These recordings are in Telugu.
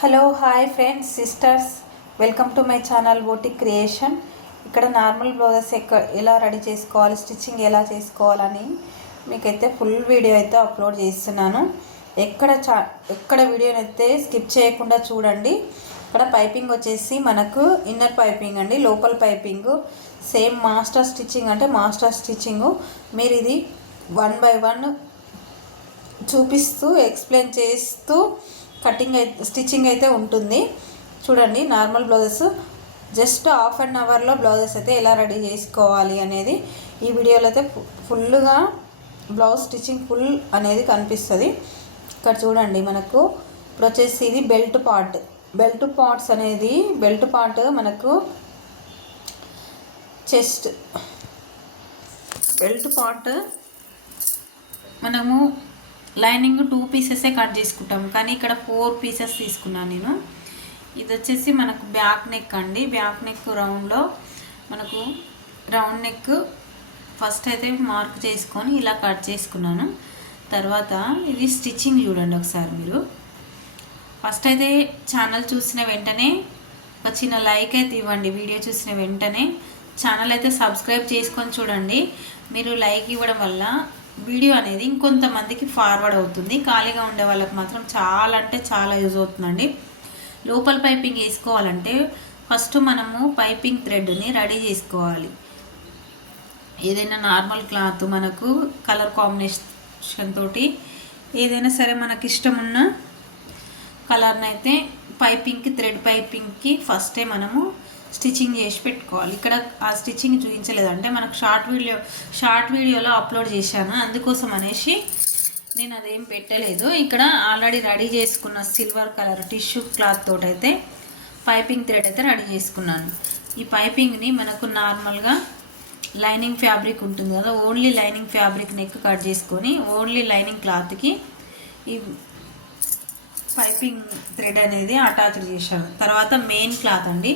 Hello hi friends sisters welcome to my channel బోటి క్రియేషన్ ఇక్కడ నార్మల్ బ్లౌజెస్ ఎక్క ఎలా రెడీ చేసుకోవాలి స్టిచ్చింగ్ ఎలా చేసుకోవాలని మీకైతే ఫుల్ వీడియో అయితే అప్లోడ్ చేస్తున్నాను. ఎక్కడ చా ఎక్కడ వీడియోని అయితే స్కిప్ చేయకుండా చూడండి. ఇక్కడ పైపింగ్ వచ్చేసి మనకు ఇన్నర్ పైపింగ్ అండి లోపల పైపింగ్ సేమ్ మాస్టర్ స్టిచ్చింగ్ అంటే మాస్టర్ స్టిచ్చింగ్ మీరు ఇది వన్ బై వన్ చూపిస్తూ ఎక్స్ప్లెయిన్ చేస్తూ కటింగ్ అయితే స్టిచ్చింగ్ అయితే ఉంటుంది. చూడండి normal blouses. Just half an అవర్లో బ్లౌజెస్ అయితే ఎలా రెడీ చేసుకోవాలి అనేది ఈ వీడియోలో అయితే ఫుల్గా బ్లౌజ్ స్టిచ్చింగ్ ఫుల్ అనేది కనిపిస్తుంది. ఇక్కడ చూడండి మనకు ఇప్పుడు వచ్చేసి ఇది బెల్ట్ పార్ట్. బెల్ట్ పార్ట్స్ అనేది బెల్ట్ పార్ట్ మనకు చెస్ట్. బెల్ట్ పార్ట్ మనము లైనింగ్ టూ పీసెసే కట్ చేసుకుంటాం. కానీ ఇక్కడ ఫోర్ పీసెస్ తీసుకున్నాను నేను. ఇది వచ్చేసి మనకు బ్యాక్ నెక్ అండి. బ్యాక్ నెక్ రౌండ్లో మనకు రౌండ్ నెక్ ఫస్ట్ అయితే మార్క్ చేసుకొని ఇలా కట్ చేసుకున్నాను. తర్వాత ఇది స్టిచ్చింగ్ చూడండి ఒకసారి మీరు. ఫస్ట్ అయితే ఛానల్ చూసిన వెంటనే ఒక చిన్న లైక్ అయితే ఇవ్వండి వీడియో చూసిన వెంటనే. ఛానల్ అయితే సబ్స్క్రైబ్ చేసుకొని చూడండి. మీరు లైక్ ఇవ్వడం వల్ల వీడియో అనేది ఇంకొంతమందికి ఫార్వర్డ్ అవుతుంది. ఖాళీగా ఉండే వాళ్ళకి మాత్రం చాలా అంటే చాలా యూజ్ అవుతుందండి. లోపల పైపింగ్ వేసుకోవాలంటే ఫస్ట్ మనము పైపింగ్ థ్రెడ్ని రెడీ చేసుకోవాలి. ఏదైనా నార్మల్ క్లాత్ మనకు కలర్ కాంబినేషన్ తోటి ఏదైనా సరే మనకి ఇష్టం ఉన్న కలర్ని అయితే పైపింగ్కి థ్రెడ్ పైపింగ్కి ఫస్టే మనము స్టిచ్చింగ్ చేసి పెట్టుకోవాలి. ఇక్కడ ఆ స్టిచ్చింగ్ చూపించలేదు. అంటే మనకు షార్ట్ వీడియో షార్ట్ వీడియోలో అప్లోడ్ చేశాను. అందుకోసం అనేసి నేను అదేం పెట్టలేదు. ఇక్కడ ఆల్రెడీ రెడీ చేసుకున్న సిల్వర్ కలర్ టిష్యూ క్లాత్ తోటైతే అయితే పైపింగ్ థ్రెడ్ అయితే రెడీ చేసుకున్నాను. ఈ పైపింగ్ని మనకు నార్మల్గా లైనింగ్ ఫ్యాబ్రిక్ ఉంటుంది కదా only lining fabric neck cut చేసుకొని ఓన్లీ లైనింగ్ క్లాత్కి ఈ పైపింగ్ థ్రెడ్ అనేది అటాచ్ చేశాను. తర్వాత మెయిన్ క్లాత్ అండి.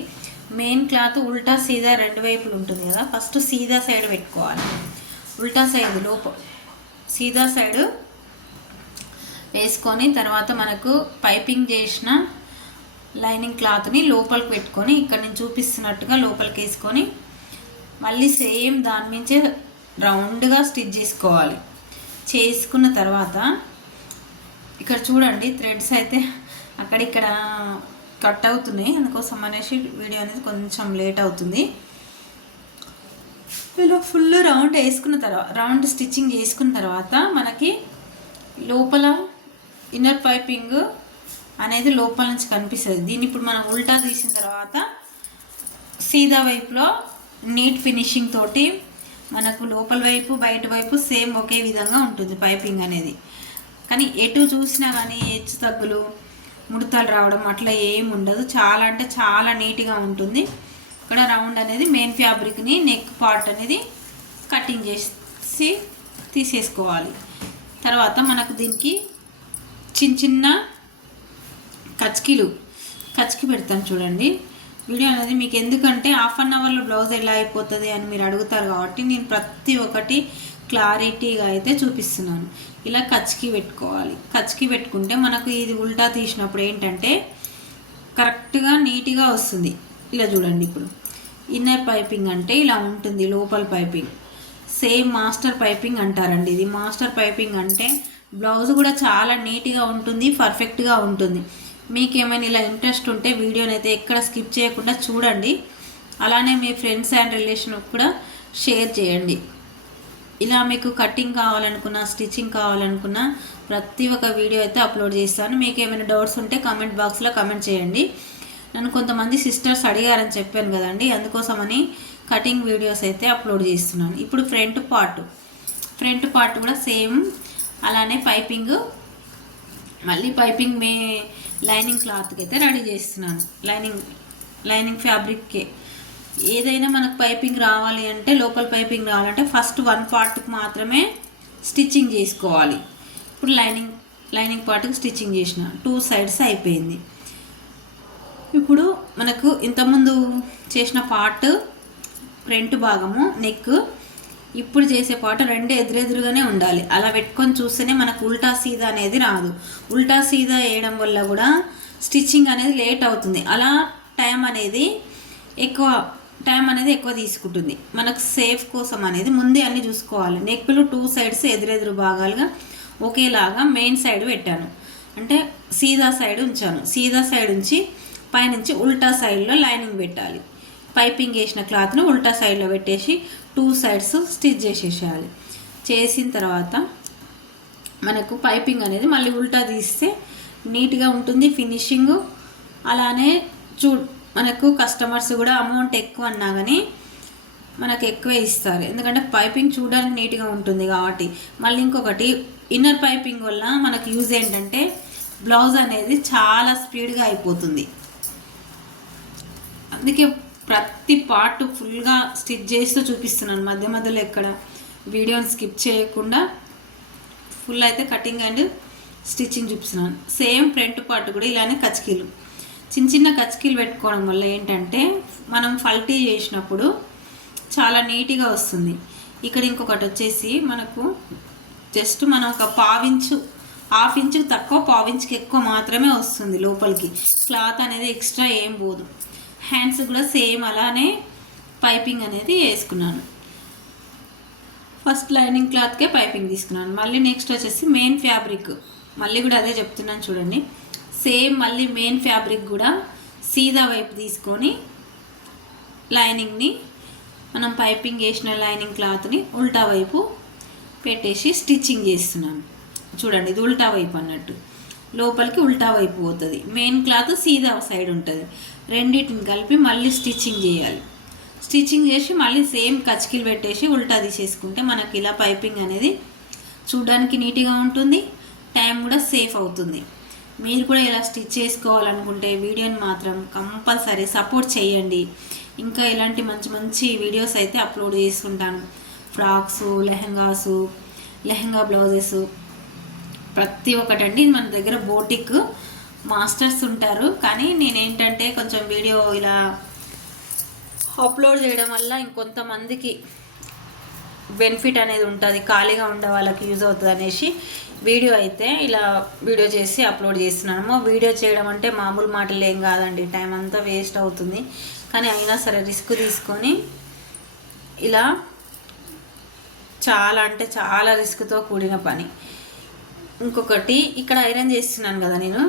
మెయిన్ క్లాత్ ఉల్టా సీదా రెండు వైపులు ఉంటుంది కదా. ఫస్ట్ సీదా సైడ్ పెట్టుకోవాలి. ఉల్టా సైడ్ లోప సీదా సైడ్ వేసుకొని తర్వాత మనకు పైపింగ్ చేసిన లైనింగ్ క్లాత్ని లోపలికి పెట్టుకొని ఇక్కడ నేను చూపిస్తున్నట్టుగా లోపలికి వేసుకొని మళ్ళీ సేమ్ దాని నుంచే రౌండ్గా స్టిచ్ చేసుకోవాలి. చేసుకున్న తర్వాత ఇక్కడ చూడండి థ్రెడ్స్ అయితే అక్కడిక్కడ కట్ అవుతున్నాయి. అందుకోసం అనేసి వీడియో అనేది కొంచెం లేట్ అవుతుంది. ఇలా ఫుల్ రౌండ్ వేసుకున్న తర్వాత రౌండ్ స్టిచ్చింగ్ చేసుకున్న తర్వాత మనకి లోపల ఇన్నర్ పైపింగ్ అనేది లోపల నుంచి కనిపిస్తుంది. దీన్ని ఇప్పుడు మనం ఉల్టా తీసిన తర్వాత సీదా వైపులో నీట్ ఫినిషింగ్ తోటి మనకు లోపల వైపు బయట వైపు సేమ్ ఒకే విధంగా ఉంటుంది పైపింగ్ అనేది. కానీ ఎటు చూసినా కానీ హెచ్చు తగ్గులు ముడతలు రావడం అట్లా ఏం ఉండదు. చాలా అంటే చాలా నీట్గా ఉంటుంది. ఇక్కడ రౌండ్ అనేది మెయిన్ ఫ్యాబ్రిక్ని నెక్ పార్ట్ అనేది కటింగ్ చేసి తీసేసుకోవాలి. తర్వాత మనకు దీనికి చిన్న చిన్న కచ్కిలు కచ్కి పెడతాను చూడండి. వీడియో అనేది మీకు ఎందుకంటే హాఫ్ అన్ అవర్లో బ్లౌజ్ ఎలా అయిపోతుంది అని మీరు అడుగుతారు కాబట్టి నేను ప్రతి ఒక్కటి క్లారిటీగా అయితే చూపిస్తున్నాను. ఇలా కచ్కి పెట్టుకోవాలి. కచ్కి పెట్టుకుంటే మనకు ఇది ఉల్టా తీసినప్పుడు ఏంటంటే కరెక్ట్గా నీట్గా వస్తుంది. ఇలా చూడండి ఇప్పుడు. ఇన్నర్ పైపింగ్ అంటే ఇలా ఉంటుంది లోపల పైపింగ్. సేమ్ మాస్టర్ పైపింగ్ అంటారండి ఇది. మాస్టర్ పైపింగ్ అంటే బ్లౌజ్ కూడా చాలా నీట్గా ఉంటుంది పర్ఫెక్ట్గా ఉంటుంది. మీకు ఏమైనా ఇలా ఇంట్రెస్ట్ ఉంటే వీడియోని అయితే ఎక్కడ స్కిప్ చేయకుండా చూడండి. అలానే మీ ఫ్రెండ్స్ అండ్ రిలేషన్ కూడా షేర్ చేయండి. ఇలా మీకు కటింగ్ కావాలనుకున్నా స్టిచ్చింగ్ కావాలనుకున్నా ప్రతి ఒక్క వీడియో అయితే అప్లోడ్ చేస్తాను. మీకు ఏమైనా డౌట్స్ ఉంటే కామెంట్ బాక్స్లో కామెంట్ చేయండి. నన్ను కొంతమంది సిస్టర్స్ అడిగారని చెప్పాను కదండి. అందుకోసమని కటింగ్ వీడియోస్ అయితే అప్లోడ్ చేస్తున్నాను. ఇప్పుడు ఫ్రంట్ పార్ట్ ఫ్రంట్ పార్ట్ కూడా సేమ్ అలానే పైపింగ్ మళ్ళీ పైపింగ్ మే లైనింగ్ క్లాత్కి అయితే రెడీ చేస్తున్నాను. లైనింగ్ లైనింగ్ ఫ్యాబ్రిక్కే ఏదైనా మనకు పైపింగ్ రావాలి అంటే లోకల్ పైపింగ్ రావాలంటే ఫస్ట్ వన్ పార్ట్కి మాత్రమే స్టిచ్చింగ్ చేసుకోవాలి. ఇప్పుడు లైనింగ్ లైనింగ్ పార్ట్కి స్టిచ్చింగ్ చేసిన. టూ సైడ్స్ అయిపోయింది. ఇప్పుడు మనకు ఇంతకుముందు చేసిన పార్ట్ ఫ్రంట్ భాగము నెక్ ఇప్పుడు చేసే పాట రెండు ఎదురెదురుగానే ఉండాలి. అలా పెట్టుకొని చూస్తేనే మనకు ఉల్టా సీదా అనేది రాదు. ఉల్టా సీదా వేయడం వల్ల కూడా స్టిచ్చింగ్ అనేది లేట్ అవుతుంది. అలా టైం అనేది ఎక్కువ టైం అనేది ఎక్కువ తీసుకుంటుంది. మనకు సేఫ్ కోసం అనేది ముందే అన్ని చూసుకోవాలి. నెక్కులు టూ సైడ్స్ ఎదురెదురు భాగాలుగా ఒకేలాగా మెయిన్ సైడ్ పెట్టాను. అంటే సీదా సైడ్ ఉంచాను. సీదా సైడ్ ఉంచి పైనుంచి ఉల్టా సైడ్లో లైనింగ్ పెట్టాలి. పైపింగ్ వేసిన క్లాత్ను ఉల్టా సైడ్లో పెట్టేసి టూ సైడ్స్ స్టిచ్ చేసేసేయాలి. చేసిన తర్వాత మనకు పైపింగ్ అనేది మళ్ళీ ఉల్టా తీస్తే నీట్గా ఉంటుంది. ఫినిషింగ్ అలానే చూ మనకు కస్టమర్స్ కూడా అమౌంట్ ఎక్కువ అన్నా కానీ మనకు ఎక్కువే ఇస్తారు. ఎందుకంటే పైపింగ్ చూడడానికి నీట్గా ఉంటుంది కాబట్టి. మళ్ళీ ఇంకొకటి ఇన్నర్ పైపింగ్ వల్ల మనకు యూజ్ ఏంటంటే బ్లౌజ్ అనేది చాలా స్పీడ్గా అయిపోతుంది. అందుకే ప్రతి పార్ట్ ఫుల్గా స్టిచ్ చేస్తూ చూపిస్తున్నాను. మధ్య మధ్యలో ఎక్కడ వీడియోని స్కిప్ చేయకుండా ఫుల్ అయితే కటింగ్ అండ్ స్టిచ్చింగ్ చూపిస్తున్నాను. సేమ్ ఫ్రంట్ పార్ట్ కూడా ఇలానే కచ్కీలు. చిన్న చిన్న కచ్కీలు పెట్టుకోవడం వల్ల ఏంటంటే మనం ఫల్టీ చేసినప్పుడు చాలా నీట్గా వస్తుంది. ఇక్కడ ఇంకొకటి వచ్చేసి మనకు జస్ట్ మనం ఒక పావించు హాఫ్ ఇంచు తక్కువ పావించుకి ఎక్కువ మాత్రమే వస్తుంది లోపలికి. క్లాత్ అనేది ఎక్స్ట్రా ఏం పోదు. హ్యాండ్స్ కూడా సేమ్ అలానే పైపింగ్ అనేది వేసుకున్నాను. ఫస్ట్ లైనింగ్ క్లాత్కే పైపింగ్ తీసుకున్నాను. మళ్ళీ నెక్స్ట్ వచ్చేసి మెయిన్ ఫ్యాబ్రిక్. మళ్ళీ కూడా అదే చెప్తున్నాను చూడండి. సేమ్ మళ్ళీ మెయిన్ ఫ్యాబ్రిక్ కూడా సీదా వైపు తీసుకొని లైనింగ్ని మనం పైపింగ్ వేసిన లైనింగ్ క్లాత్ని ఉల్టా వైపు పెట్టేసి స్టిచ్చింగ్ చేస్తున్నాను చూడండి ఇది ఉల్టా వైపు అన్నట్టు. లోపలికి ఉల్టా వైపు పోతుంది. మెయిన్ క్లాత్ సీదా సైడ్ ఉంటుంది. రెండింటిని కలిపి మళ్ళీ స్టిచ్చింగ్ చేయాలి. స్టిచ్చింగ్ చేసి మళ్ళీ సేమ్ కచ్కిలు పెట్టేసి ఉల్టా తీసేసుకుంటే మనకి ఇలా పైపింగ్ అనేది చూడడానికి నీట్గా ఉంటుంది. టైం కూడా సేఫ్ అవుతుంది. మీరు కూడా ఇలా స్టిచ్ చేసుకోవాలనుకుంటే వీడియోని మాత్రం కంపల్సరీ సపోర్ట్ చేయండి. ఇంకా ఇలాంటి మంచి మంచి వీడియోస్ అయితే అప్లోడ్ చేసుకుంటాను ఫ్రాక్స్ లెహంగాసు లెహంగా బ్లౌజెస్ ప్రతి ఒక్కటండి. మన దగ్గర బోటిక్ మాస్టర్స్ ఉంటారు. కానీ నేనేంటంటే కొంచెం వీడియో ఇలా అప్లోడ్ చేయడం వల్ల ఇంకొంతమందికి బెనిఫిట్ అనేది ఉంటుంది ఖాళీగా ఉండే వాళ్ళకి యూజ్ అవుతుంది అనేసి వీడియో అయితే ఇలా వీడియో చేసి అప్లోడ్ చేస్తున్నాము వీడియో చేయడం అంటే మామూలు మాటలు ఏం కాదండి టైం అంతా వేస్ట్ అవుతుంది. కానీ అయినా సరే రిస్క్ తీసుకొని ఇలా చాలా అంటే చాలా రిస్క్తో కూడిన పని. ఇంకొకటి ఇక్కడ ఐరన్ చేస్తున్నాను కదా నేను.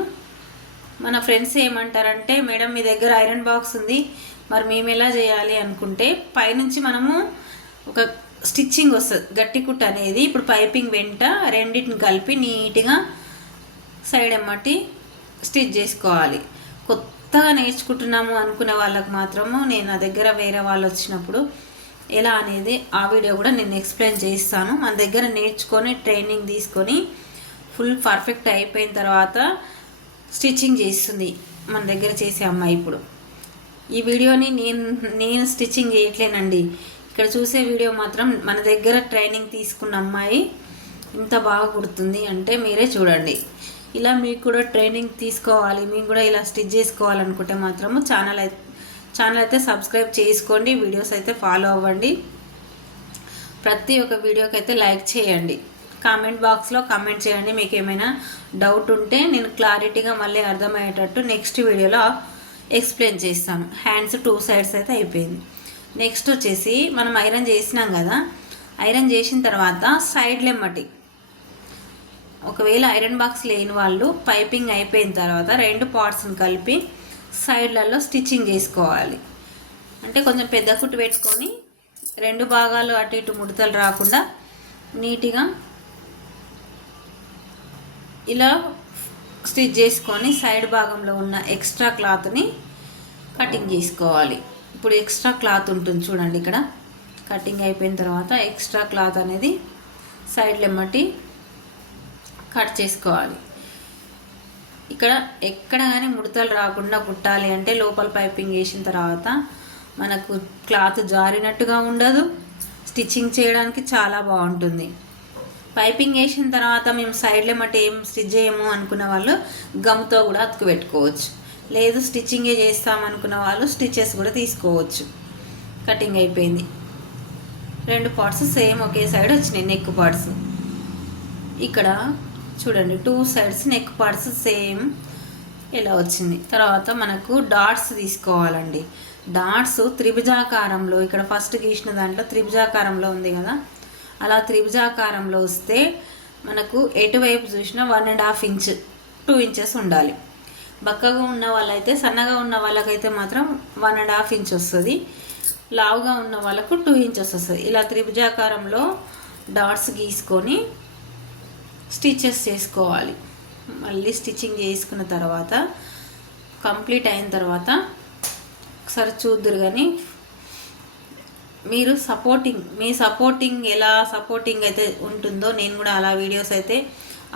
మన ఫ్రెండ్స్ ఏమంటారంటే మేడం మీ దగ్గర ఐరన్ బాక్స్ ఉంది మరి మేము ఎలా చేయాలి? అనుకుంటే పైనుంచి మనము ఒక స్టిచ్చింగ్ వస్తుంది. గట్టి కుట్ట అనేది ఇప్పుడు పైపింగ్ వెంట రెండింటిని కలిపి నీట్గా సైడ్ ఎమ్మటి స్టిచ్ చేసుకోవాలి. కొత్తగా నేర్చుకుంటున్నాము అనుకునే వాళ్ళకి మాత్రము నేను నా దగ్గర వేరే వాళ్ళు వచ్చినప్పుడు ఎలా అనేది ఆ వీడియో కూడా నేను ఎక్స్ప్లెయిన్ చేస్తాను. మన దగ్గర నేర్చుకొని ట్రైనింగ్ తీసుకొని ఫుల్ పర్ఫెక్ట్ అయిపోయిన తర్వాత స్టిచ్చింగ్ చేస్తుంది మన దగ్గర చేసే అమ్మాయి ఇప్పుడు. ఈ వీడియోని నేను నేను స్టిచ్చింగ్ చేయట్లేనండి. ఇక్కడ చూసే వీడియో మాత్రం మన దగ్గర ట్రైనింగ్ తీసుకున్న అమ్మాయి ఇంత బాగా కుడుతుంది అంటే మీరే చూడండి. ఇలా మీకు కూడా ట్రైనింగ్ తీసుకోవాలి మీకు కూడా ఇలా స్టిచ్ చేసుకోవాలనుకుంటే మాత్రము ఛానల్ అయితే ఛానల్ అయితే సబ్స్క్రైబ్ చేసుకోండి వీడియోస్ అయితే ఫాలో అవ్వండి. ప్రతి ఒక్క వీడియోకి అయితే లైక్ చేయండి. కామెంట్ బాక్స్లో కామెంట్ చేయండి మీకు ఏమైనా డౌట్ ఉంటే నేను క్లారిటీగా మళ్ళీ అర్థమయ్యేటట్టు నెక్స్ట్ వీడియోలో ఎక్స్ప్లెయిన్ చేస్తాను. హ్యాండ్స్ టూ సైడ్స్ అయితే అయిపోయింది. నెక్స్ట్ వచ్చేసి మనం ఐరన్ చేసినాం కదా ఐరన్ చేసిన తర్వాత సైడ్ లెమ్మటి. ఒకవేళ ఐరన్ బాక్స్ లేని వాళ్ళు పైపింగ్ అయిపోయిన తర్వాత రెండు పార్ట్స్ని కలిపి సైడ్లలో స్టిచ్చింగ్ చేసుకోవాలి. అంటే కొంచెం పెద్ద కుట్టు పెట్టుకొని రెండు భాగాలు అటు ఇటు ముడతలు రాకుండా నీట్గా ఇలా స్టిచ్ చేసుకొని సైడ్ భాగంలో ఉన్న ఎక్స్ట్రా క్లాత్ని కటింగ్ చేసుకోవాలి. ఇప్పుడు ఎక్స్ట్రా క్లాత్ ఉంటుంది చూడండి ఇక్కడ. కటింగ్ అయిపోయిన తర్వాత ఎక్స్ట్రా క్లాత్ అనేది సైడ్లు ఎమ్మటి కట్ చేసుకోవాలి. ఇక్కడ ఎక్కడ కానీ ముడతలు రాకుండా కుట్టాలి అంటే లోపల పైపింగ్ వేసిన తర్వాత మనకు క్లాత్ జారినట్టుగా ఉండదు. స్టిచ్చింగ్ చేయడానికి చాలా బాగుంటుంది. పైపింగ్ వేసిన తర్వాత మేము సైడ్లో మట్టి ఏం స్టిచ్ చేయము అనుకున్న వాళ్ళు గమ్తో కూడా అతుకు పెట్టుకోవచ్చు. లేదు స్టిచ్చింగే చేస్తామనుకున్న వాళ్ళు స్టిచెస్ కూడా తీసుకోవచ్చు. కటింగ్ అయిపోయింది. రెండు పార్ట్స్ సేమ్ ఒకే సైడ్ వచ్చినాయి నెక్ పార్ట్స్ ఇక్కడ చూడండి two sides neck parts same ఇలా వచ్చింది. తర్వాత మనకు డాట్స్ తీసుకోవాలండి. డాట్స్ త్రిభుజాకారంలో ఇక్కడ ఫస్ట్ గీసిన దాంట్లో త్రిభుజాకారంలో ఉంది కదా? అలా త్రిభుజాకారంలో వస్తే మనకు ఎటువైపు చూసినా one and half inch two inches ఉండాలి. బక్కగా ఉన్న వాళ్ళైతే సన్నగా ఉన్న వాళ్ళకైతే మాత్రం వన్ అండ్ హాఫ్ ఇంచ్ వస్తుంది. లావుగా ఉన్న వాళ్ళకు టూ ఇంచెస్ వస్తుంది. ఇలా త్రిభుజాకారంలో డాట్స్ గీసుకొని స్టిచెస్ చేసుకోవాలి. మళ్ళీ స్టిచ్చింగ్ చేసుకున్న తర్వాత కంప్లీట్ అయిన తర్వాత ఒకసారి చూద్దరు కానీ మీరు సపోర్టింగ్ మీ సపోర్టింగ్ ఎలా సపోర్టింగ్ అయితే ఉంటుందో నేను కూడా అలా వీడియోస్ అయితే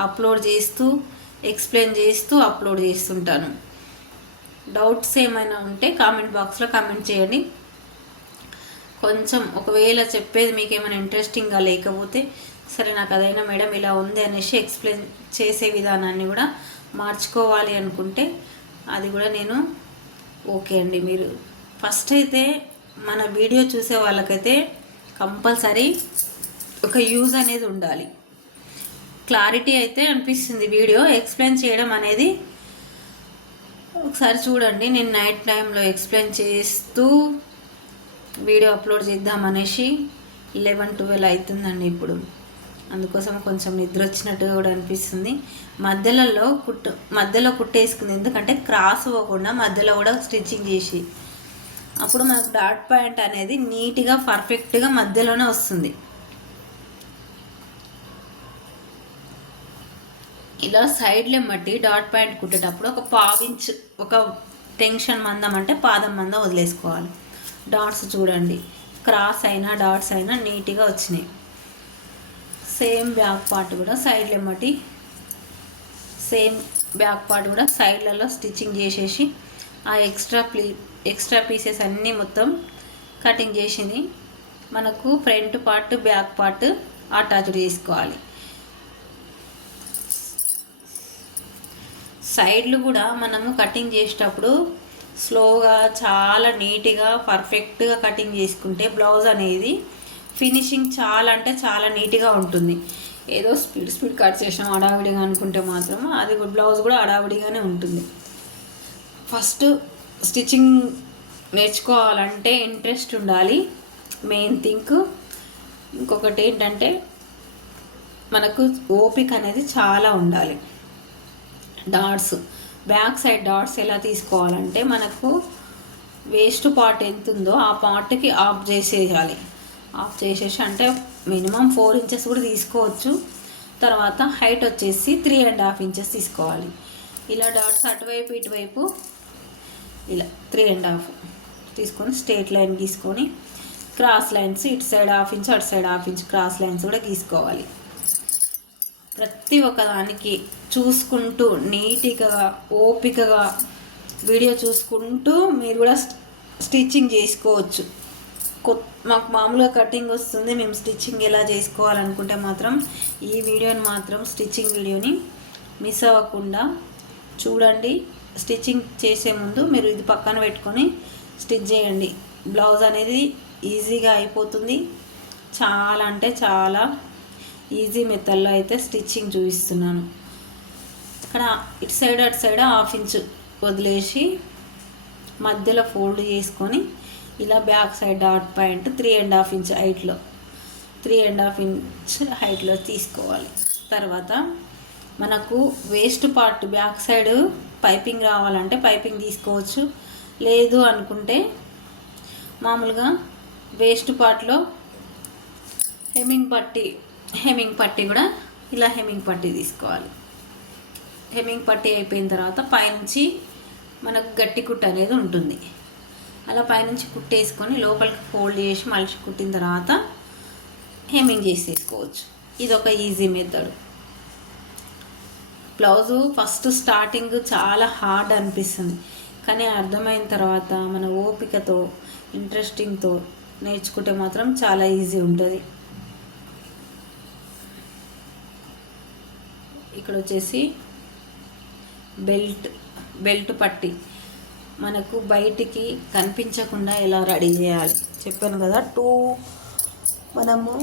అప్లోడ్ చేస్తూ ఎక్స్ప్లెయిన్ చేస్తూ అప్లోడ్ చేస్తుంటాను. డౌట్స్ ఏమైనా ఉంటే కామెంట్ బాక్స్లో కామెంట్ చేయండి. కొంచెం ఒకవేళ చెప్పేది మీకు ఏమైనా ఇంట్రెస్టింగ్గా లేకపోతే సరే నాకు అదైనా మేడం ఇలా ఉంది అనేసి ఎక్స్ప్లెయిన్ చేసే విధానాన్ని కూడా మార్చుకోవాలి అనుకుంటే అది కూడా నేను ఓకే అండి. మీరు ఫస్ట్ అయితే మన వీడియో చూసే వాళ్ళకైతే కంపల్సరీ ఒక యూజ్ అనేది ఉండాలి. క్లారిటీ అయితే అనిపిస్తుంది. వీడియో ఎక్స్ప్లెయిన్ చేయడం అనేది ఒకసారి చూడండి. నేను నైట్ టైంలో ఎక్స్ప్లెయిన్ చేస్తూ వీడియో అప్లోడ్ చేద్దాం అనేసి లెవెన్ ట్వెల్వ్ అవుతుందండి ఇప్పుడు. అందుకోసం కొంచెం నిద్ర వచ్చినట్టుగా కూడా అనిపిస్తుంది. మధ్యలలో కుట్టు మధ్యలో కుట్టేసుకుంది. ఎందుకంటే క్రాస్ అవ్వకుండా మధ్యలో కూడా స్టిచ్చింగ్ చేసి. అప్పుడు మనకు డాట్ పాయింట్ అనేది నీట్గా పర్ఫెక్ట్గా మధ్యలోనే వస్తుంది. ఇలా సైడ్లే మట్టి డాట్ పాయింట్ కుట్టేటప్పుడు ఒక పావించ్ ఒక టెన్షన్ మందం అంటే పాదం మందం వదిలేసుకోవాలి. డాట్స్ చూడండి. క్రాస్ అయినా డాట్స్ అయినా నీట్గా వచ్చినాయి. సేమ్ బ్యాక్ పార్ట్ కూడా సైడ్ మట్టి సేమ్ బ్యాక్ పార్ట్ కూడా సైడ్లలో స్టిచ్చింగ్ చేసేసి ఆ ఎక్స్ట్రా ప్లీ ఎక్స్ట్రా పీసెస్ అన్నీ మొత్తం కటింగ్ చేసి మనకు front part back part attached చేసుకోవాలి. సైడ్లు కూడా మనము కటింగ్ చేసేటప్పుడు స్లోగా చాలా నీట్గా పర్ఫెక్ట్గా కటింగ్ చేసుకుంటే బ్లౌజ్ అనేది ఫినిషింగ్ చాలా అంటే చాలా నీట్గా ఉంటుంది. ఏదో స్పీడ్ స్పీడ్ కట్ చేసాం అడావిడిగా అనుకుంటే మాత్రం అది బ్లౌజ్ కూడా అడావిడిగానే ఉంటుంది. ఫస్ట్ స్టిచ్చింగ్ నేర్చుకోవాలంటే ఇంట్రెస్ట్ ఉండాలి. మెయిన్ థింక్ ఇంకొకటి ఏంటంటే మనకు ఓపిక అనేది చాలా ఉండాలి. డాట్స్ బ్యాక్ సైడ్ డాట్స్ ఎలా తీసుకోవాలంటే మనకు వేస్ట్ పార్ట్ ఎంత ఉందో ఆ పార్ట్కి ఆఫ్ చేసేయాలి. ఆఫ్ చేసేసి అంటే మినిమం ఫోర్ ఇంచెస్ కూడా తీసుకోవచ్చు. తర్వాత హైట్ వచ్చేసి త్రీ అండ్ హాఫ్ ఇంచెస్ తీసుకోవాలి. ఇలా డాట్స్ అటువైపు ఇటువైపు ఇలా త్రీ అండ్ హాఫ్ తీసుకొని స్ట్రేట్ లైన్ గీసుకొని క్రాస్ లైన్స్ ఇటు సైడ్ హాఫ్ ఇంచ్ అటు side half inch cross lines కూడా గీసుకోవాలి. ప్రతి ఒక్కదానికి చూసుకుంటూ నీట్గా ఓపికగా వీడియో చూసుకుంటూ మీరు కూడా స్టిచ్చింగ్ చేసుకోవచ్చు. మాకు మామూలుగా కటింగ్ వస్తుంది మేము స్టిచ్చింగ్ ఎలా చేసుకోవాలనుకుంటే మాత్రం ఈ వీడియోని మాత్రం స్టిచ్చింగ్ వీడియోని మిస్ అవ్వకుండా చూడండి. స్టిచ్చింగ్ చేసే ముందు మీరు ఇది పక్కన పెట్టుకొని స్టిచ్ చేయండి. బ్లౌజ్ అనేది ఈజీగా అయిపోతుంది. చాలా అంటే చాలా ఈజీ మెథడ్లో అయితే స్టిచ్చింగ్ చూపిస్తున్నాను. ఇక్కడ ఇటు సైడ్ అటు సైడ్ హాఫ్ ఇంచ్ వదిలేసి మధ్యలో ఫోల్డ్ చేసుకొని ఇలా back side dot point three and half inch హైట్లో త్రీ అండ్ హాఫ్ ఇంచ్ హైట్లో తీసుకోవాలి. తర్వాత మనకు waist part back side piping రావాలంటే పైపింగ్ తీసుకోవచ్చు. లేదు అనుకుంటే మామూలుగా వేస్ట్ పార్ట్లో హెమ్మింగ్ పట్టి హెమ్మింగ్ పట్టి కూడా ఇలా హెమ్మింగ్ పట్టి తీసుకోవాలి. హెమ్మింగ్ పట్టి అయిపోయిన తర్వాత పైనుంచి మనకు గట్టి కుట్ట అనేది ఉంటుంది. అలా పైనుంచి కుట్టేసుకొని లోపలికి ఫోల్డ్ చేసి మలిచి కుట్టిన తర్వాత హెమ్మింగ్ చేసేసుకోవచ్చు. ఇది ఒక easy method. Blouse first starting చాలా హార్డ్ అనిపిస్తుంది. కానీ అర్థమైన తర్వాత మన ఓపికతో ఇంట్రెస్టింగ్తో నేర్చుకుంటే మాత్రం చాలా ఈజీ ఉంటుంది. ఇక్కడ వచ్చేసి బెల్ట్ బెల్ట్ పట్టి మనకు బయటికి కనిపించకుండా ఎలా రెడీ చేయాలి. చెప్పాను కదా టూ మనము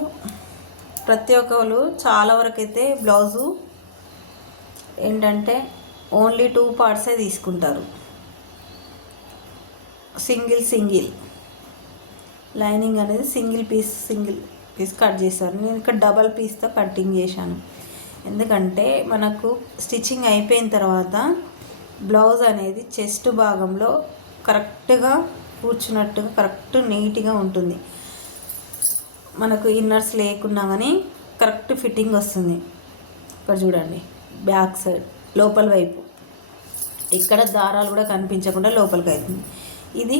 ప్రతి ఒక్కరు చాలా వరకు అయితే బ్లౌజు ఏంటంటే ఓన్లీ టూ పార్ట్సే తీసుకుంటారు. Single single. లైనింగ్ అనేది single piece single piece cut చేశారు. నేను ఇక్కడ డబల్ పీస్తో కటింగ్ చేశాను. ఎందుకంటే మనకు స్టిచ్చింగ్ అయిపోయిన తర్వాత బ్లౌజ్ అనేది చెస్ట్ భాగంలో కరెక్ట్గా కూర్చున్నట్టుగా కరెక్ట్ నీట్గా ఉంటుంది. మనకు ఇన్నర్స్ లేకున్నా కానీ కరెక్ట్ ఫిట్టింగ్ వస్తుంది. ఇక్కడ చూడండి బ్యాక్ సైడ్ లోపల వైపు. ఇక్కడ దారాలు కూడా కనిపించకుండా లోపలికి అవుతుంది. ఇది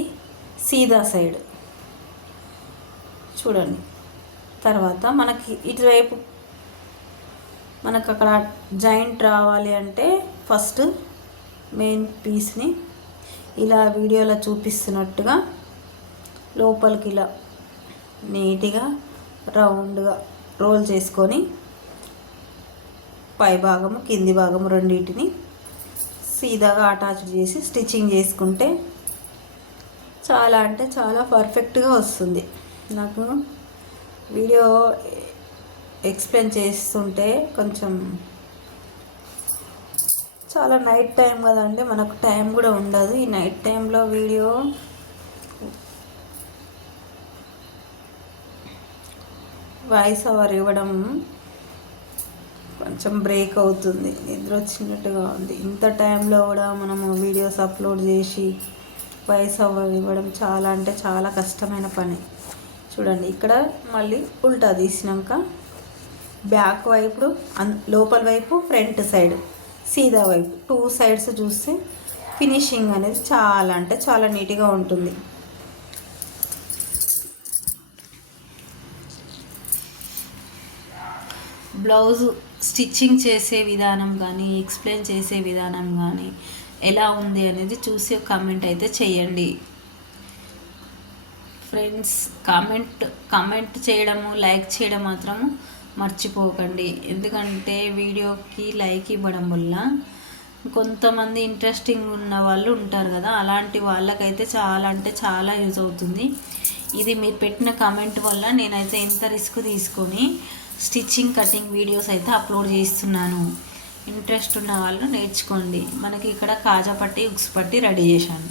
సీదా సైడ్. చూడండి తర్వాత మనకి ఇటువైపు మనకు అక్కడ జాయింట్ రావాలి అంటే ఫస్ట్ మెయిన్ పీస్ని ఇలా వీడియోలో చూపిస్తున్నట్టుగా లోపలికి ఇలా నీట్గా రౌండ్గా రోల్ చేసుకొని పై భాగము కింది భాగము రెండింటిని సీదాగా అటాచ్ చేసి స్టిచ్చింగ్ చేసుకుంటే చాలా అంటే చాలా పర్ఫెక్ట్గా వస్తుంది. నాకు వీడియో ఎక్స్ప్లెయిన్ చేస్తుంటే కొంచెం చాలా నైట్ టైం కదండి మనకు టైం కూడా ఉండదు. ఈ నైట్ టైంలో వీడియో వాయిస్ ఓవర్ ఇవ్వడం కొంచెం బ్రేక్ అవుతుంది. నిద్ర వచ్చినట్టుగా ఉంది. ఇంత టైంలో కూడా మనము వీడియోస్ అప్లోడ్ చేసి వాయిస్ ఓవర్ ఇవ్వడం చాలా అంటే చాలా కష్టమైన పని. చూడండి ఇక్కడ మళ్ళీ ఉల్టా తీసినాక బ్యాక్ వైపు అన్ లోపల వైపు ఫ్రంట్ సైడ్. సీదా వైపు. టూ సైడ్స్ చూస్తే ఫినిషింగ్ అనేది చాలా అంటే చాలా నీట్గా ఉంటుంది. బ్లౌజ్ స్టిచ్చింగ్ చేసే విధానం కానీ ఎక్స్ప్లెయిన్ చేసే విధానం కానీ ఎలా ఉంది అనేది చూసి కమెంట్ అయితే చేయండి. ఫ్రెండ్స్ కామెంట్ కామెంట్ చేయడము లైక్ చేయడం మాత్రము మర్చిపోకండి. ఎందుకంటే వీడియోకి లైక్ ఇవ్వడం వల్ల కొంతమంది ఇంట్రెస్టింగ్ ఉన్న వాళ్ళు ఉంటారు కదా అలాంటి వాళ్ళకైతే చాలా అంటే చాలా యూజ్ అవుతుంది. ఇది మీరు పెట్టిన కమెంట్ వల్ల నేనైతే ఇంత రిస్క్ తీసుకొని స్టిచ్చింగ్ కటింగ్ వీడియోస్ అయితే అప్లోడ్ చేస్తున్నాను. ఇంట్రెస్ట్ ఉన్న వాళ్ళు నేర్చుకోండి. మనకి ఇక్కడ కాజా పట్టి ఉక్స్ పట్టి రెడీ చేశాను.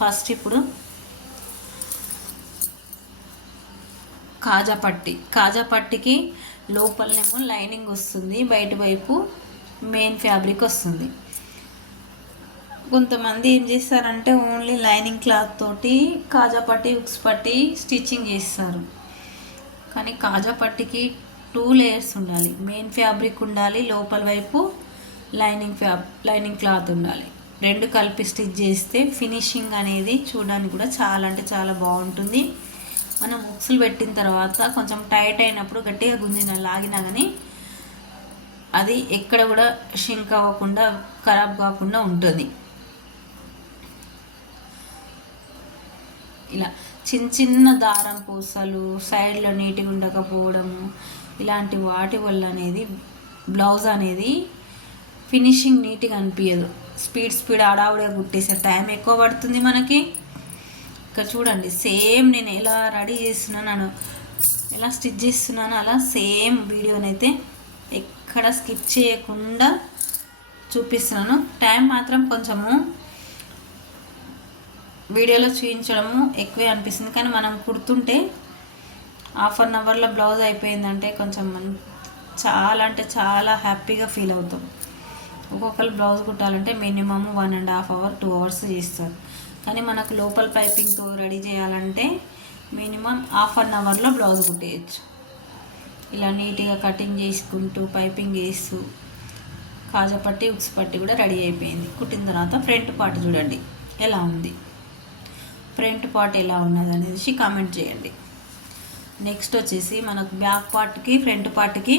ఫస్ట్ ఇప్పుడు కాజా పట్టి కాజా పట్టికి లోపలనేమో లైనింగ్ వస్తుంది బయట వైపు మెయిన్ ఫ్యాబ్రిక్ వస్తుంది. కొంతమంది ఏం చేస్తారంటే ఓన్లీ లైనింగ్ క్లాత్ తోటి కాజా పట్టి ఉక్స్ పట్టి స్టిచ్చింగ్ చేస్తారు. కానీ కాజా పట్టికి టూ లేయర్స్ ఉండాలి. మెయిన్ ఫ్యాబ్రిక్ ఉండాలి లోపల వైపు లైనింగ్ ఫ్యాబ్ లైనింగ్ క్లాత్ ఉండాలి. రెండు కలిపి స్టిచ్ చేస్తే ఫినిషింగ్ అనేది చూడడానికి కూడా చాలా అంటే చాలా బాగుంటుంది. మనం ముక్సులు పెట్టిన తర్వాత కొంచెం టైట్ అయినప్పుడు గట్టిగా గుంజిన లాగినా కానీ అది ఎక్కడ కూడా షింక్ అవ్వకుండా ఖరాబ్ కాకుండా ఉంటుంది. ఇలా చిన్న చిన్న దారం పూసలు సైడ్లో నీట్గా ఉండకపోవడము ఇలాంటి వాటి వల్ల అనేది బ్లౌజ్ అనేది ఫినిషింగ్ నీట్గా అనిపించదు స్పీడ్ స్పీడ్ ఆడావుడిగా కుట్టేసే టైం ఎక్కువ పడుతుంది మనకి. ఇక్కడ చూడండి సేమ్ నేను ఎలా రెడీ చేస్తున్నాను ఎలా స్టిచ్ చేస్తున్నాను అలా సేమ్ వీడియోనైతే ఎక్కడ స్కిప్ చేయకుండా చూపిస్తున్నాను. టైం మాత్రం కొంచెము వీడియోలో చూపించడము ఎక్కువే అనిపిస్తుంది. కానీ మనం కుడుతుంటే హాఫ్ అన్ అవర్లో బ్లౌజ్ అయిపోయిందంటే కొంచెం చాలా అంటే చాలా హ్యాపీగా ఫీల్ అవుతాం. ఒక్కొక్కరు blouse కుట్టాలంటే minimum one and half hour two hours చేస్తారు. కానీ మనకు లోపల పైపింగ్తో రెడీ చేయాలంటే మినిమం హాఫ్ అన్ అవర్లో బ్లౌజ్ కుట్టేయచ్చు. ఇలా నీట్గా కటింగ్ చేసుకుంటూ పైపింగ్ వేస్తూ కాజా పట్టి ఉక్స్ పట్టి కూడా రెడీ అయిపోయింది. కుట్టిన తర్వాత ఫ్రంట్ పార్ట్ చూడండి ఎలా ఉంది. ఫ్రంట్ పార్ట్ ఎలా ఉన్నది అనేసి కామెంట్ చేయండి. నెక్స్ట్ వచ్చేసి మనకు బ్యాక్ పార్ట్కి ఫ్రంట్ పార్ట్కి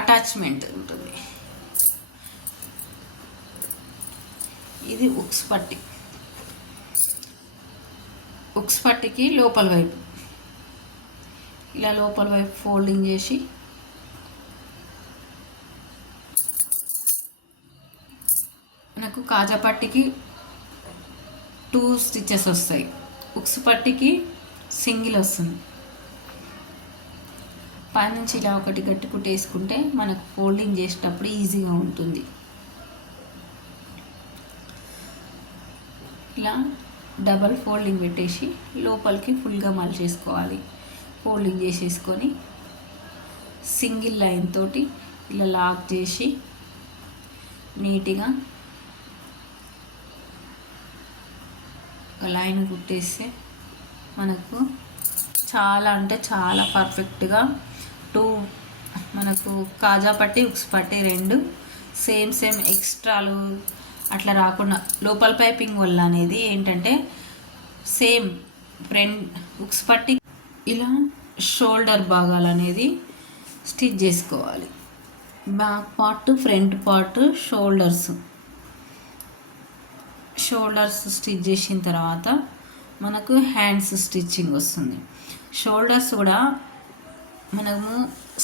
అటాచ్మెంట్ ఉంటుంది. ఇది ఉక్స్ పట్టి. ఉక్స్ పట్టికి లోపల వైపు. ఇలా లోపల వైపు ఫోల్డింగ్ చేసి. మనకు కాజా పట్టికి టూ స్టిచెస్ వస్తాయి. ఉక్స్ పట్టికి సింగిల్ వస్తుంది. పైనుంచి ఇలా ఒకటి గట్టి కుట్టేసుకుంటే మనకు ఫోల్డింగ్ చేసేటప్పుడు ఈజీగా ఉంటుంది. ఇలా డబల్ ఫోల్డింగ్ పెట్టేసి లోపలికి ఫుల్గా మలిచేసుకోవాలి ఫోల్డింగ్ చేసేసుకొని సింగిల్ లైన్ తోటి ఇలా లాక్ చేసి నీట్గా ఒక లైన్ కుట్టేస్తే మనకు చాలా అంటే చాలా పర్ఫెక్ట్గా టూ మనకు కాజా పట్టి ఉక్స్ పట్టి రెండు సేమ్ సేమ్ ఎక్స్ట్రాలు అట్లా రాకుండా లోపల పైపింగ్ వల్ల అనేది ఏంటంటే సేమ్ ఫ్రంట్ ఉక్స్ పట్టి ఇలా షోల్డర్ భాగాలు అనేది స్టిచ్ చేసుకోవాలి. Back part front part shoulders. Shoulders stitch చేసిన తర్వాత మనకు హ్యాండ్స్ స్టిచ్చింగ్ వస్తుంది. షోల్డర్స్ కూడా మనము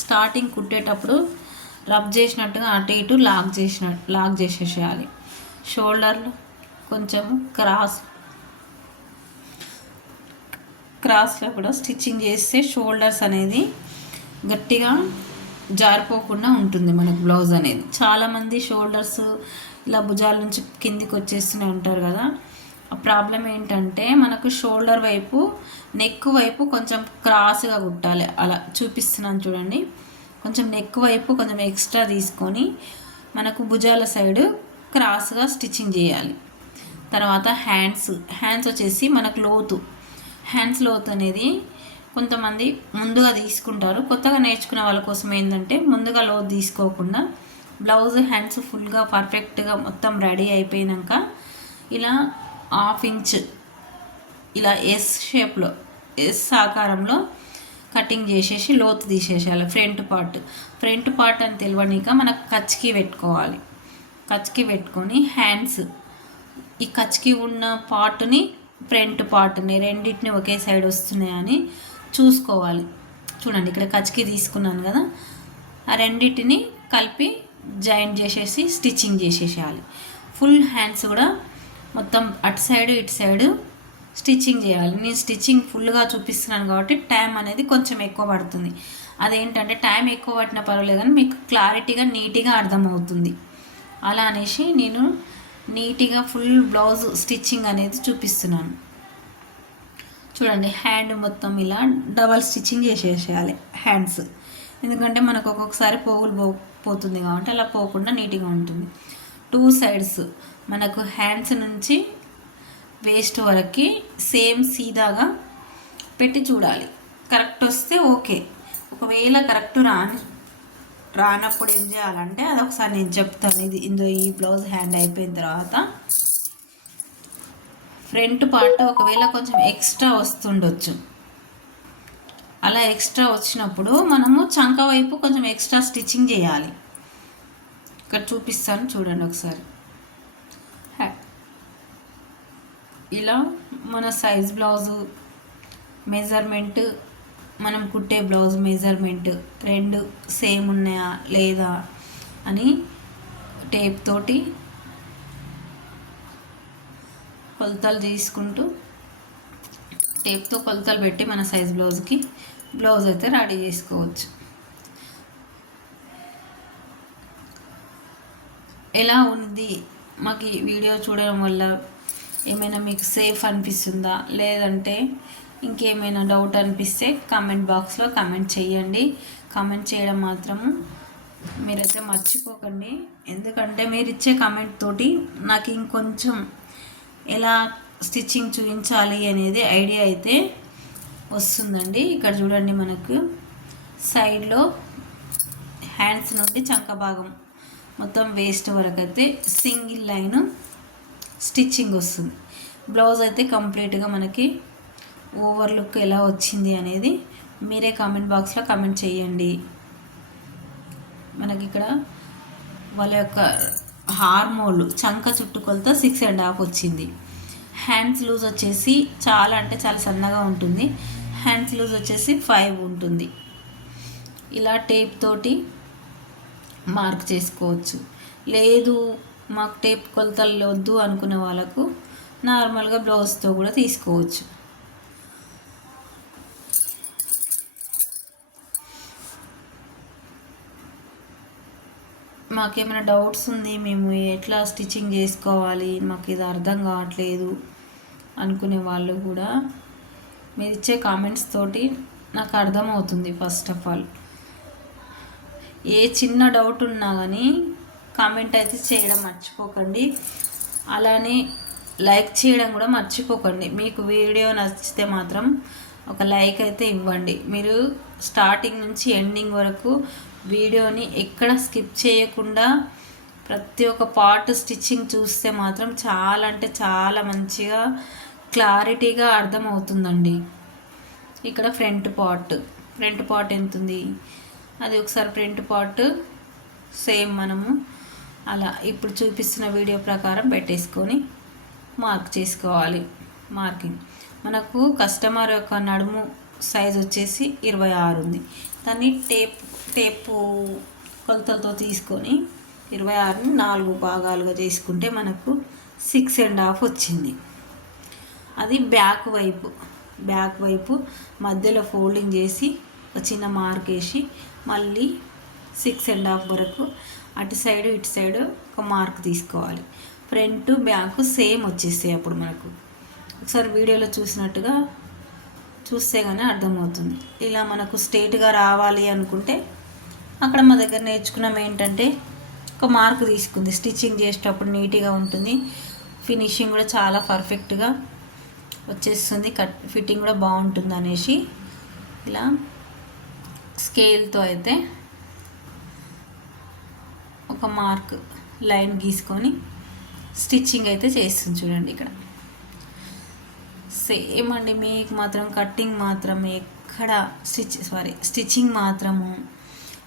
స్టార్టింగ్ కుట్టేటప్పుడు రబ్ చేసినట్టుగా అటు ఇటు లాక్ చేసిన లాక్ చేసేసేయాలి. షోల్డర్లు కొంచెం క్రాస్. క్రాస్లో కూడా స్టిచ్చింగ్ చేస్తే షోల్డర్స్ అనేది గట్టిగా జారిపోకుండా ఉంటుంది మనకు బ్లౌజ్ అనేది. చాలామంది షోల్డర్స్ ఇలా భుజాల నుంచి కిందికి వచ్చేస్తూనే ఉంటారు కదా. ఆ ప్రాబ్లం ఏంటంటే మనకు షోల్డర్ వైపు నెక్ వైపు కొంచెం క్రాస్గా కుట్టాలి. అలా చూపిస్తున్నాను చూడండి. కొంచెం నెక్ వైపు కొంచెం ఎక్స్ట్రా తీసుకొని మనకు భుజాల సైడ్ క్రాస్గా స్టిచ్చింగ్ చేయాలి. తర్వాత హ్యాండ్స్ హ్యాండ్స్ వచ్చేసి మనకు లోతు. హ్యాండ్స్ లోతు అనేది కొంతమంది ముందుగా తీసుకుంటారు. కొత్తగా నేర్చుకునే వాళ్ళ కోసం ఏంటంటే ముందుగా లోతు తీసుకోకుండా బ్లౌజ్ హ్యాండ్స్ ఫుల్గా పర్ఫెక్ట్గా మొత్తం రెడీ అయిపోయినాక ఇలా హాఫ్ ఇంచ్ ఇలా ఎస్ షేప్లో ఎస్ ఆకారంలో కటింగ్ చేసేసి లోతు తీసేసేయాలి. Front part. ఫ్రంట్ పార్ట్ అని తెలియనిక మనకు కచ్చికి పెట్టుకోవాలి. కచ్కి పెట్టుకొని హ్యాండ్స్. ఈ కచ్కి ఉన్న పార్ట్ని ఫ్రంట్ పార్ట్ని రెండింటిని ఒకే సైడ్ వస్తున్నాయని చూసుకోవాలి. చూడండి ఇక్కడ కచ్కి తీసుకున్నాను కదా. ఆ రెండింటిని కలిపి జాయింట్ చేసేసి స్టిచ్చింగ్ చేసేసేయాలి. ఫుల్ హ్యాండ్స్ కూడా మొత్తం అటు సైడ్ ఇటు సైడు స్టిచ్చింగ్ చేయాలి. నేను స్టిచ్చింగ్ ఫుల్గా చూపిస్తున్నాను కాబట్టి టైం అనేది కొంచెం ఎక్కువ పడుతుంది. అదేంటంటే టైం ఎక్కువ పట్టిన పర్వాలేదు కానీ మీకు క్లారిటీగా నీట్గా అర్థమవుతుంది. అలా అనేసి నేను నీట్గా ఫుల్ బ్లౌజ్ స్టిచ్చింగ్ అనేది చూపిస్తున్నాను. చూడండి హ్యాండ్ మొత్తం ఇలా డబల్ స్టిచ్చింగ్ చేసేసేయాలి హ్యాండ్స్. ఎందుకంటే మనకు ఒక్కొక్కసారి పోగులు పో పోతుంది కాబట్టి అలా పోకుండా నీట్గా ఉంటుంది. టూ సైడ్స్ మనకు హ్యాండ్స్ నుంచి వేస్ట్ వరకు సేమ్ సీదాగా పెట్టి చూడాలి. కరెక్ట్ వస్తే ఓకే. ఒకవేళ కరెక్ట్ రాని రానప్పుడు ఏం చేయాలంటే అది ఒకసారి నేను చెప్తాను. ఇది ఇందులో ఈ బ్లౌజ్ హ్యాండ్ అయిపోయిన తర్వాత ఫ్రంట్ పార్ట్ ఒకవేళ కొంచెం ఎక్స్ట్రా వస్తుండొచ్చు. అలా ఎక్స్ట్రా వచ్చినప్పుడు మనము చంక వైపు కొంచెం ఎక్స్ట్రా స్టిచ్చింగ్ చేయాలి. ఇక్కడ చూపిస్తాను చూడండి ఒకసారి. ఇలా మన సైజ్ బ్లౌజు మెజర్మెంట్ మనం కుట్టే బ్లౌజ్ మెజర్మెంట్ రెండు సేమ్ ఉన్నాయా లేదా అని టేప్ తోటి కొలతలు తీసుకుంటూ టేప్తో కొలతలు పెట్టి మన సైజ్ బ్లౌజ్కి బ్లౌజ్ అయితే రెడీ చేసుకోవచ్చు. ఎలా ఉంది? మాకు ఈ వీడియో చూడడం వల్ల ఏమైనా మీకు సేఫ్ అనిపిస్తుందా? లేదంటే ఇంకేమైనా డౌట్ అనిపిస్తే కామెంట్ బాక్స్లో కామెంట్ చేయండి. కామెంట్ చేయడం మాత్రము మీరైతే మర్చిపోకండి. ఎందుకంటే మీరు ఇచ్చే కామెంట్ తోటి నాకు ఇంకొంచెం ఎలా స్టిచ్చింగ్ చూపించాలి అనేది ఐడియా అయితే వస్తుందండి. ఇక్కడ చూడండి మనకు సైడ్లో హ్యాండ్స్ నుండి చంక భాగం మొత్తం వేస్ట్ వరకు అయితే సింగిల్ లైన్ స్టిచ్చింగ్ వస్తుంది. బ్లౌజ్ అయితే కంప్లీట్గా మనకి ఓవర్ లుక్ ఎలా వచ్చింది అనేది మీరే కామెంట్ బాక్స్లో కామెంట్ చేయండి. మనకి ఇక్కడ వాళ్ళ యొక్క హార్మోన్లు చంక చుట్టుకొలత సిక్స్ అండ్ హాఫ్ వచ్చింది. హ్యాండ్స్ లూజ్ వచ్చేసి చాలా అంటే చాలా సన్నగా ఉంటుంది. హ్యాండ్స్ లూజ్ వచ్చేసి ఫైవ్ ఉంటుంది. ఇలా టేప్ తోటి మార్క్ చేసుకోవచ్చు. లేదు మాకు టేప్ కొలతలు వద్దు అనుకునే వాళ్ళకు నార్మల్గా బ్లౌజ్తో కూడా తీసుకోవచ్చు. మాకేమైనా డౌట్స్ ఉంది మేము ఎట్లా స్టిచ్చింగ్ చేసుకోవాలి మాకు ఇది అర్థం కావట్లేదు అనుకునే వాళ్ళు కూడా మీరు ఇచ్చే కామెంట్స్ తోటి నాకు అర్థమవుతుంది ఫస్ట్ ఆఫ్ ఆల్ ఏ చిన్న డౌట్ ఉన్నా కానీ కామెంట్ అయితే చేయడం మర్చిపోకండి. అలానే లైక్ చేయడం కూడా మర్చిపోకండి. మీకు వీడియో నచ్చితే మాత్రం ఒక లైక్ అయితే ఇవ్వండి. మీరు స్టార్టింగ్ నుంచి ఎండింగ్ వరకు వీడియోని ఎక్కడ స్కిప్ చేయకుండా ప్రతి ఒక్క పార్ట్ స్టిచ్చింగ్ చూస్తే మాత్రం చాలా అంటే చాలా మంచిగా క్లారిటీగా అర్థమవుతుందండి. ఇక్కడ ఫ్రంట్ పార్ట్. ఫ్రంట్ పార్ట్ ఎంత ఉంది అది ఒకసారి ఫ్రంట్ పార్ట్ సేమ్ మనము అలా ఇప్పుడు చూపిస్తున్న వీడియో ప్రకారం పెట్టేసుకొని మార్క్ చేసుకోవాలి. మార్కింగ్. మనకు కస్టమర్ యొక్క నడుము సైజ్ వచ్చేసి ఇరవై ఆరు ఉంది. దాన్ని టేప్ టేపు కొలతలతో తీసుకొని ఇరవై ఆరుని నాలుగు భాగాలుగా చేసుకుంటే మనకు సిక్స్ అండ్ హాఫ్ వచ్చింది. అది బ్యాక్ వైపు బ్యాక్ వైపు మధ్యలో ఫోల్డింగ్ చేసి ఒక చిన్న మార్క్ వేసి మళ్ళీ సిక్స్ అండ్ హాఫ్ వరకు అటు సైడ్ ఇటు సైడ్ ఒక మార్క్ తీసుకోవాలి. ఫ్రంట్ బ్యాక్ సేమ్ వచ్చేస్తాయి అప్పుడు మనకు. ఒకసారి వీడియోలో చూసినట్టుగా చూస్తే కానీ అర్థమవుతుంది. ఇలా మనకు స్ట్రేట్గా రావాలి అనుకుంటే అక్కడ మా దగ్గర నేర్చుకున్నాం ఏంటంటే ఒక మార్క్ తీసుకుంది. స్టిచ్చింగ్ చేసేటప్పుడు నీట్గా ఉంటుంది. ఫినిషింగ్ కూడా చాలా పర్ఫెక్ట్గా వచ్చేస్తుంది. కట్ ఫిట్టింగ్ కూడా బాగుంటుంది అనేసి ఇలా స్కేల్తో అయితే ఒక మార్క్ లైన్ గీసుకొని స్టిచ్చింగ్ అయితే చేస్తుంది చూడండి ఇక్కడ. సేమ్ అండి. మీకు మాత్రం కట్టింగ్ మాత్రం ఎక్కడ స్టిచ్ సారీ స్టిచ్చింగ్ మాత్రము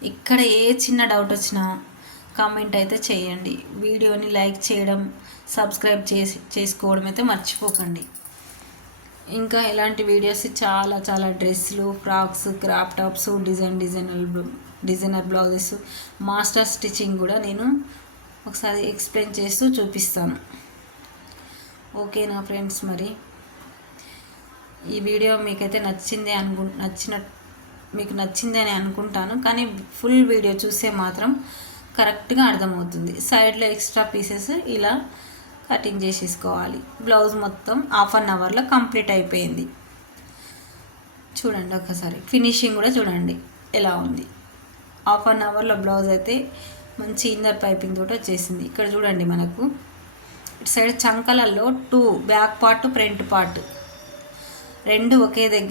ఇక్కడ ఏ చిన్న డౌట్ వచ్చినా కామెంట్ అయితే చేయండి. వీడియోని లైక్ చేయడం సబ్స్క్రైబ్ చేసి చేసుకోవడం అయితే మర్చిపోకండి. ఇంకా ఇలాంటి వీడియోస్ చాలా చాలా డ్రెస్సులు frocks crop tops design designer designer blouses master stitching కూడా నేను ఒకసారి ఎక్స్ప్లెయిన్ చేస్తూ చూపిస్తాను. ఓకే నా ఫ్రెండ్స్ మరి. ఈ వీడియో మీకైతే నచ్చింది అనుకు నచ్చిన మీకు నచ్చిందని అనుకుంటాను కానీ ఫుల్ వీడియో చూస్తే మాత్రం కరెక్ట్గా అర్థమవుతుంది. సైడ్లో ఎక్స్ట్రా పీసెస్ ఇలా కటింగ్ చేసేసుకోవాలి. బ్లౌజ్ మొత్తం హాఫ్ అన్ అవర్లో కంప్లీట్ అయిపోయింది. చూడండి ఒకసారి. ఫినిషింగ్ కూడా చూడండి ఎలా ఉంది. హాఫ్ అన్ అవర్లో బ్లౌజ్ అయితే మంచి ఇన్నర్ పైపింగ్ తోటి వచ్చేసింది. ఇక్కడ చూడండి మనకు. ఇటు side చంకలలో two back part front part రెండు ఒకే దగ్గర